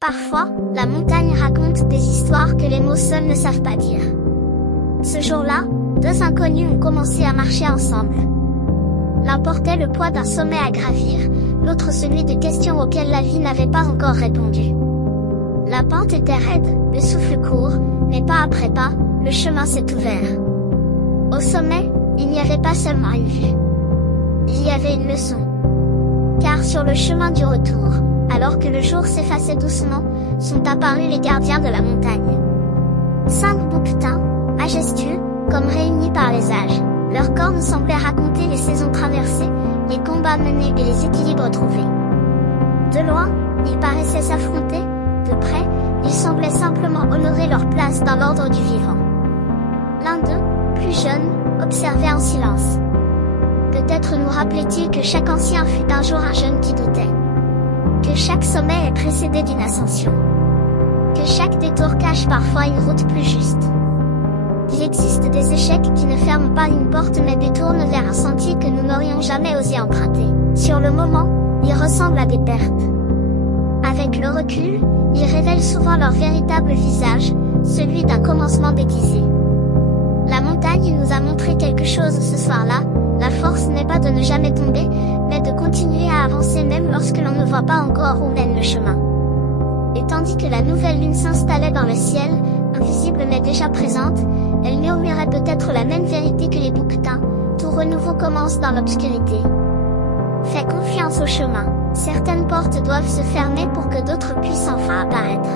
Parfois, la montagne raconte des histoires que les mots seuls ne savent pas dire. Ce jour-là, deux inconnus ont commencé à marcher ensemble. L'un portait le poids d'un sommet à gravir, l'autre celui de questions auxquelles la vie n'avait pas encore répondu. La pente était raide, le souffle court, mais pas après pas, le chemin s'est ouvert. Au sommet, il n'y avait pas seulement une vue. Il y avait une leçon. Car sur le chemin du retour, alors que le jour s'effaçait doucement, sont apparus les gardiens de la montagne. 5 bouquetins, majestueux, comme réunis par les âges. Leurs cornes semblaient raconter les saisons traversées, les combats menés et les équilibres trouvés. De loin, ils paraissaient s'affronter, de près, ils semblaient simplement honorer leur place dans l'ordre du vivant. L'un d'eux, plus jeune, observait en silence. Peut-être nous rappelait-il que chaque ancien fut un jour un jeune qui doutait. Que chaque sommet est précédé d'une ascension. Que chaque détour cache parfois une route plus juste. Il existe des échecs qui ne ferment pas une porte mais détournent vers un sentier que nous n'aurions jamais osé emprunter. Sur le moment, ils ressemblent à des pertes. Avec le recul, ils révèlent souvent leur véritable visage, celui d'un commencement déguisé. La montagne nous a montré quelque chose ce soir-là, la force n'est pas de ne jamais tomber, mais de continuer à avancer même lorsque l'on ne voit pas encore où mène le chemin. Et tandis que la nouvelle lune s'installait dans le ciel, invisible mais déjà présente, elle murmurait peut-être la même vérité que les bouquetins, tout renouveau commence dans l'obscurité. Fais confiance au chemin, certaines portes doivent se fermer pour que d'autres puissent enfin apparaître.